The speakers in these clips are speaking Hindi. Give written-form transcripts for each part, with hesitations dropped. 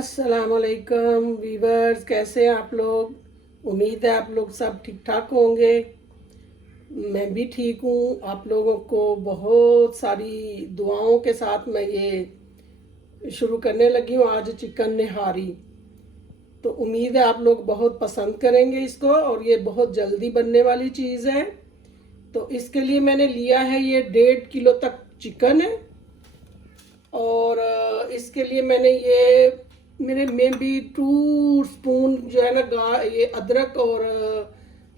अस्सलामुअलैकुम वीवर्स, कैसे हैं आप लोग। उम्मीद है आप लोग सब ठीक ठाक होंगे। मैं भी ठीक हूँ। आप लोगों को बहुत सारी दुआओं के साथ मैं ये शुरू करने लगी हूँ आज चिकन निहारी। तो उम्मीद है आप लोग बहुत पसंद करेंगे इसको, और ये बहुत जल्दी बनने वाली चीज़ है। तो इसके लिए मैंने लिया है ये 1.5 किलो तक चिकन है। और इसके लिए मैंने ये मेरे में भी 2 स्पून जो है ना ये अदरक और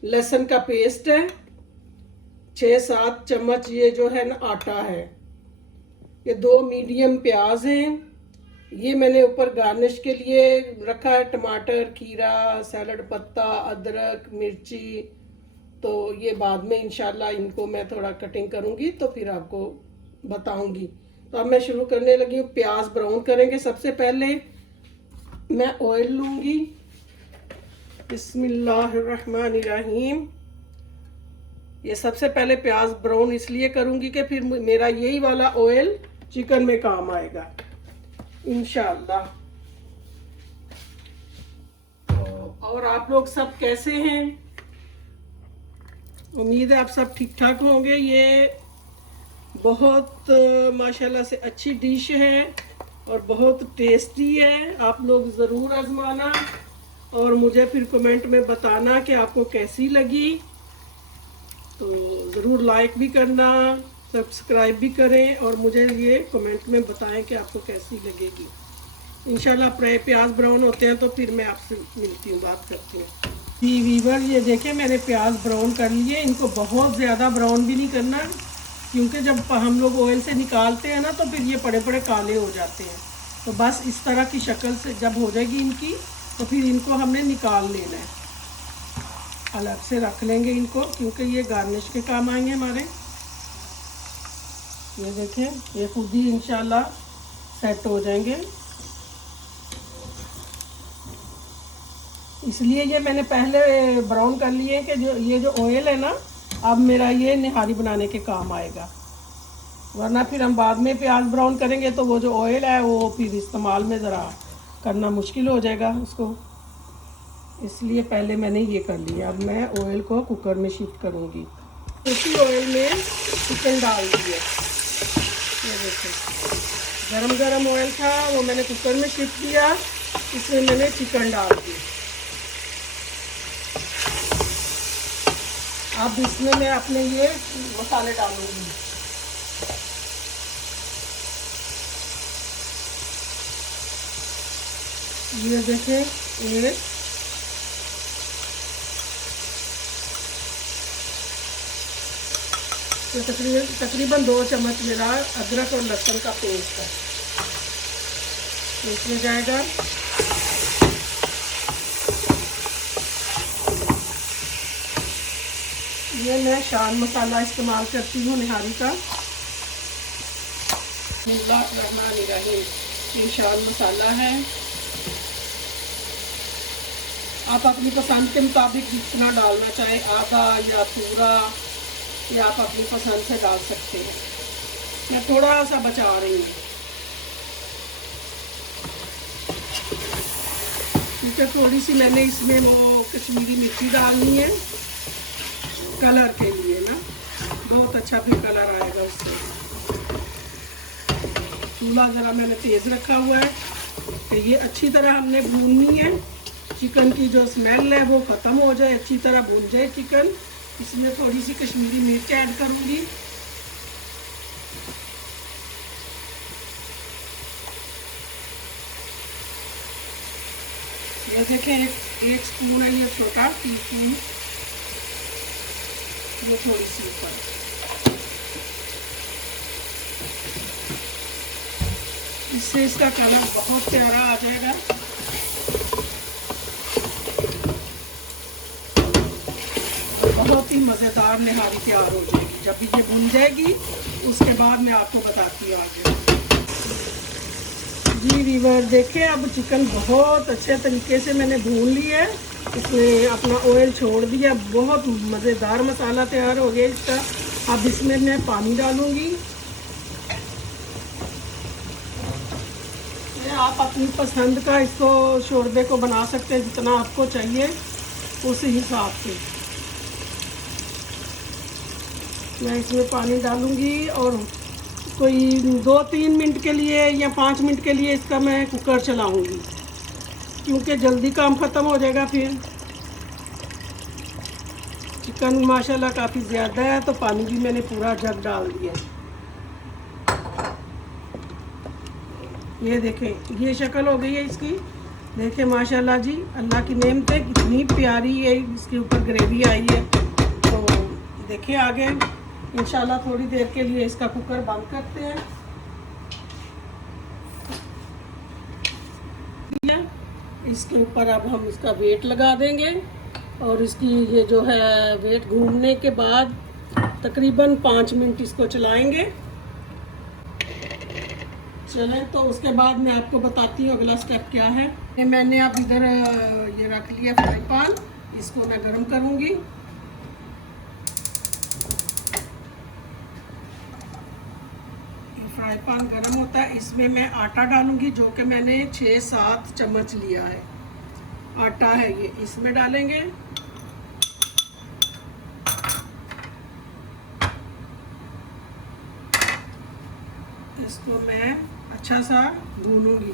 लहसुन का पेस्ट है। 6-7 चम्मच ये जो है ना आटा है। ये 2 मीडियम प्याज हैं। ये मैंने ऊपर गार्निश के लिए रखा है टमाटर, खीरा, सैलड पत्ता, अदरक, मिर्ची। तो ये बाद में इंशाल्लाह इनको मैं थोड़ा कटिंग करूँगी तो फिर आपको बताऊँगी। तो अब मैं शुरू करने लगी हूँ। प्याज ब्राउन करेंगे। सबसे पहले मैं ऑयल लूँगी। बिस्मिल्लाहिर्रहमानिर्रहीम। ये सबसे पहले प्याज ब्राउन इसलिए करूँगी कि फिर मेरा यही वाला ऑयल चिकन में काम आएगा इंशाल्लाह। और आप लोग सब कैसे हैं। उम्मीद है आप सब ठीक ठाक होंगे। ये बहुत माशाल्लाह से अच्छी डिश है और बहुत टेस्टी है। आप लोग ज़रूर आजमाना और मुझे फिर कमेंट में बताना कि आपको कैसी लगी। तो ज़रूर लाइक भी करना, सब्सक्राइब भी करें और मुझे ये कमेंट में बताएं कि आपको कैसी लगेगी। इंशाल्लाह प्याज ब्राउन होते हैं तो फिर मैं आपसे मिलती हूँ, बात करती हूँ। जी वीवर, ये देखें मैंने प्याज ब्राउन कर लिए। इनको बहुत ज़्यादा ब्राउन भी नहीं करना, क्योंकि जब हम लोग ऑयल से निकालते हैं ना तो फिर ये बड़े बड़े काले हो जाते हैं। तो बस इस तरह की शक्ल से जब हो जाएगी इनकी तो फिर इनको हमने निकाल लेना है, अलग से रख लेंगे इनको, क्योंकि ये गार्निश के काम आएंगे हमारे। ये देखें ये खुद ही इंशाल्लाह सेट हो जाएंगे। इसलिए ये मैंने पहले ब्राउन कर लिए कि जो ऑयल है ना अब मेरा ये निहारी बनाने के काम आएगा। वरना फिर हम बाद में प्याज ब्राउन करेंगे तो वो जो ऑयल है वो फिर इस्तेमाल में ज़रा करना मुश्किल हो जाएगा उसको। इसलिए पहले मैंने ये कर लिया। अब मैं ऑयल को कुकर में शिफ्ट करूँगी। उसी ऑयल में चिकन डाल दिए। ये देखो गरम गरम ऑयल था, वो मैंने कुकर में शिफ्ट किया। इसमें मैंने चिकन डाल दी। अब इसमें मैं अपने ये मसाले डालूंगी। ये देखें ये तो तकरीबन 2 चम्मच मेरा अदरक और लहसुन का पेस्ट है, इसमें जाएगा। ये मैं शान मसाला इस्तेमाल करती हूँ निहारी का। ये शान मसाला है। आप अपनी पसंद के मुताबिक जितना डालना चाहे, आधा या पूरा, या आप अपनी पसंद से डाल सकते हैं। मैं थोड़ा सा बचा रही हूँ क्योंकि थोड़ी सी मैंने इसमें वो कश्मीरी मिर्ची डालनी है कलर के लिए ना, बहुत अच्छा फिर कलर आएगा उससे। चूल्हा ज़रा मैंने तेज़ रखा हुआ है कि ये अच्छी तरह हमने भूननी है। चिकन की जो स्मेल है वो ख़त्म हो जाए, अच्छी तरह भून जाए चिकन। इसमें थोड़ी सी कश्मीरी मिर्च ऐड करूँगी। ये देखें एक स्पून है, ये छोटा टीस्पून, ये थोड़ी सी ऊपर। इससे इसका कलर बहुत प्यारा आ जाएगा। बहुत ही मज़ेदार निहारी तैयार हो जाएगी। जब भी ये भुन जाएगी उसके बाद मैं आपको बताती हूँ आगे। जी वीवर देखें अब चिकन बहुत अच्छे तरीके से मैंने भून लिया है। इसमें अपना ऑयल छोड़ दिया। बहुत मज़ेदार मसाला तैयार हो गया इसका। अब इसमें मैं पानी डालूँगी। आप अपनी पसंद का इसको शोरबे को बना सकते हैं, जितना आपको चाहिए उस हिसाब से। मैं इसमें पानी डालूंगी और कोई 2-3 मिनट के लिए या 5 मिनट के लिए इसका मैं कुकर चलाऊंगी, क्योंकि जल्दी काम ख़त्म हो जाएगा। फिर चिकन माशाल्लाह काफ़ी ज़्यादा है, तो पानी भी मैंने पूरा जग डाल दिया। ये देखें, ये शक्ल हो गई है इसकी। देखें माशाल्लाह जी, अल्लाह की नेमत है, कितनी प्यारी है इसके ऊपर ग्रेवी आई है। तो देखिए आगे इंशाल्लाह थोड़ी देर के लिए इसका कुकर बंद करते हैं। इसके ऊपर अब हम इसका वेट लगा देंगे और इसकी ये जो है वेट घूमने के बाद तकरीबन 5 मिनट इसको चलाएंगे। चलें, तो उसके बाद मैं आपको बताती हूँ अगला स्टेप क्या है। ये मैंने अब इधर ये रख लिया फ्राई पैन, इसको मैं गरम करूँगी। फ्राई पैन गरम होता है, इसमें मैं आटा डालूँगी, जो कि मैंने 6-7 चम्मच लिया है आटा है, ये इसमें डालेंगे। इसको मैं अच्छा सा भूनूंगी।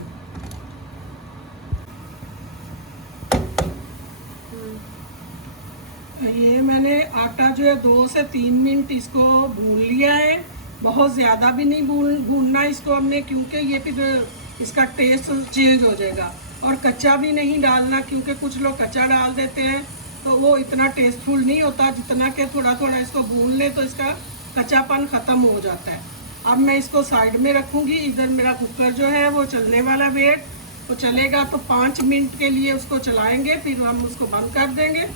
ये मैंने आटा जो है 2 से 3 मिनट इसको भून लिया है। बहुत ज़्यादा भी नहीं भूनना इसको हमने, क्योंकि ये फिर इसका टेस्ट चेंज हो जाएगा। और कच्चा भी नहीं डालना, क्योंकि कुछ लोग कच्चा डाल देते हैं तो वो इतना टेस्टफुल नहीं होता। जितना कि थोड़ा थोड़ा इसको भून ले तो इसका कच्चापन ख़त्म हो जाता है। अब मैं इसको साइड में रखूँगी। इधर मेरा कुकर जो है वो चलने वाला वेट वो चलेगा, तो 5 मिनट के लिए उसको चलाएंगे, फिर हम उसको बंद कर देंगे।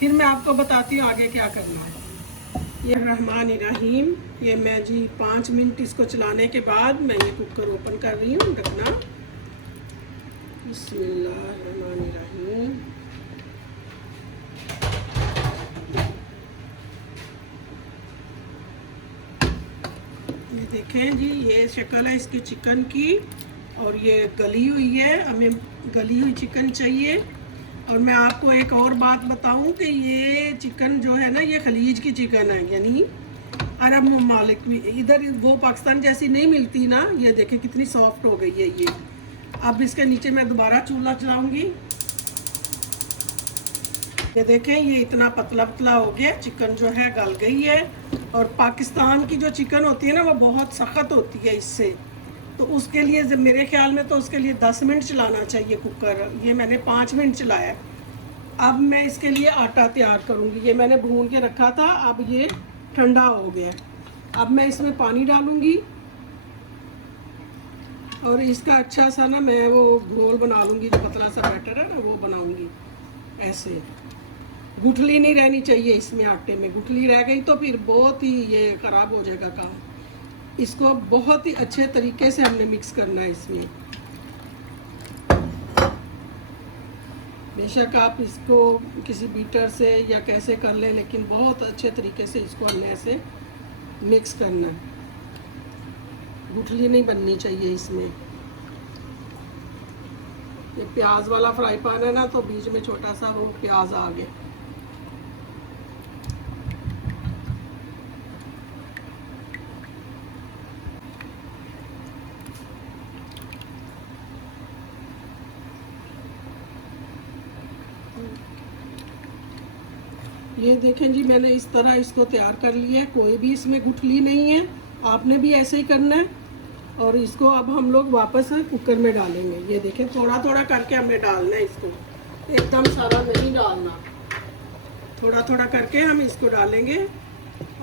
फिर मैं आपको बताती हूँ आगे क्या करना है। ये रहमान रहीम, ये मैं जी 5 मिनट इसको चलाने के बाद मैं ये कुकर ओपन कर रही हूँ। ढकना, बिस्मिल्लाहिर्रहमानिर्रहीम। ये देखें जी, ये शक्ल है इसकी चिकन की, और ये गली हुई है। हमें गली हुई चिकन चाहिए। और मैं आपको एक और बात बताऊं कि ये चिकन जो है ना, ये खलीज की चिकन है, यानी अरब ममालिक में। इधर वो पाकिस्तान जैसी नहीं मिलती ना। ये देखें कितनी सॉफ्ट हो गई है ये। अब इसके नीचे मैं दोबारा चूल्हा चलाऊंगी। ये देखें, ये इतना पतला पतला हो गया, चिकन जो है गल गई है। और पाकिस्तान की जो चिकन होती है ना, वो बहुत सख्त होती है इससे। तो उसके लिए मेरे ख्याल में तो उसके लिए 10 मिनट चलाना चाहिए कुकर। ये मैंने 5 मिनट चलाया। अब मैं इसके लिए आटा तैयार करूँगी। ये मैंने भून के रखा था, अब ये ठंडा हो गया। अब मैं इसमें पानी डालूँगी और इसका अच्छा सा ना मैं वो घोल बना लूँगी। जो पतला सा बैटर है ना, वो बनाऊँगी ऐसे। गुठली नहीं रहनी चाहिए इसमें, आटे में गुठली रह गई तो फिर बहुत ही ये ख़राब हो जाएगा काम। इसको बहुत ही अच्छे तरीके से हमने मिक्स करना है इसमें। बेशक आप इसको किसी बीटर से या कैसे कर लें, लेकिन बहुत अच्छे तरीके से इसको हमने ऐसे मिक्स करना है। गुठली नहीं बननी चाहिए इसमें। ये प्याज वाला फ्राई पैन है ना, तो बीच में छोटा सा वो प्याज आ गया। ये देखें जी, मैंने इस तरह इसको तैयार कर लिया है। कोई भी इसमें गुठली नहीं है। आपने भी ऐसे ही करना है। और इसको अब हम लोग वापस कुकर में डालेंगे। ये देखें, थोड़ा थोड़ा करके हमें डालना है इसको, एकदम सारा नहीं डालना। थोड़ा थोड़ा करके हम इसको डालेंगे।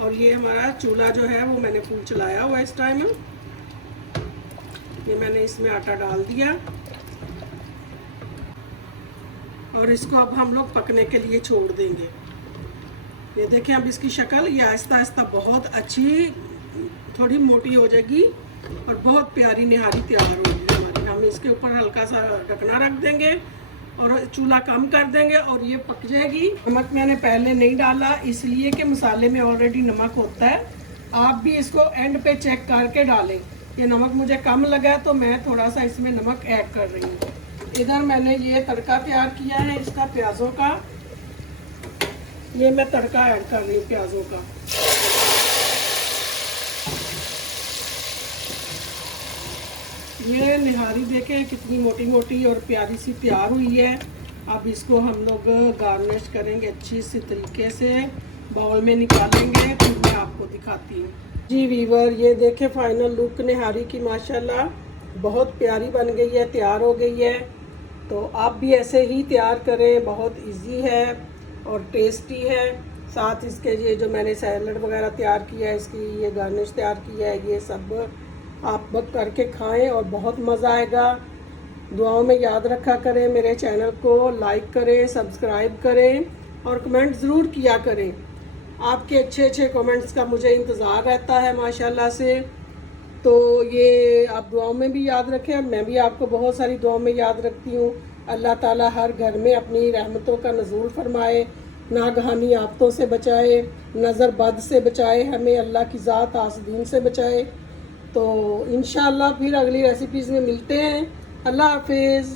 और ये हमारा चूल्हा जो है वो मैंने फुल चलाया हुआ इस टाइम। ये मैंने इसमें आटा डाल दिया और इसको अब हम लोग पकने के लिए छोड़ देंगे। ये देखें, अब इसकी शक्ल ये आहिस्ता आहिस्ता बहुत अच्छी थोड़ी मोटी हो जाएगी और बहुत प्यारी निहारी तैयार होगी हमारी। हम इसके ऊपर हल्का सा ढकना रख देंगे और चूल्हा कम कर देंगे और ये पक जाएगी। नमक मैंने पहले नहीं डाला, इसलिए कि मसाले में ऑलरेडी नमक होता है। आप भी इसको एंड पे चेक करके डालें। ये नमक मुझे कम लगा तो मैं थोड़ा सा इसमें नमक ऐड कर रही हूँ। इधर मैंने ये तड़का तैयार किया है इसका प्याज़ों का, ये मैं तड़का ऐड कर रही हूँ प्याज़ों का। ये निहारी देखें कितनी मोटी मोटी और प्यारी सी तैयार हुई है। अब इसको हम लोग गार्निश करेंगे अच्छी सी तरीके से, बाउल में निकालेंगे फिर मैं आपको दिखाती हूँ। जी वीवर, ये देखें फाइनल लुक निहारी की माशाल्लाह बहुत प्यारी बन गई है, तैयार हो गई है। तो आप भी ऐसे ही तैयार करें, बहुत इजी है और टेस्टी है। साथ इसके ये जो मैंने सैलड वगैरह तैयार किया है, इसकी ये गार्निश तैयार किया है, ये सब आप करके खाएं और बहुत मज़ा आएगा। दुआओं में याद रखा करें, मेरे चैनल को लाइक करें, सब्सक्राइब करें और कमेंट ज़रूर किया करें। आपके अच्छे अच्छे कमेंट्स का मुझे इंतज़ार रहता है माशाल्लाह से। तो ये आप दुआओं में भी याद रखें, मैं भी आपको बहुत सारी दुआओं में याद रखती हूँ। अल्लाह ताला हर घर में अपनी रहमतों का नज़ूल फरमाए, नागहानी आफतों से बचाए, नज़र बद से बचाए, हमें अल्लाह की ज़ात आसदीन से बचाए। तो इंशाअल्लाह फिर अगली रेसिपीज़ में मिलते हैं। अल्लाह हाफिज़।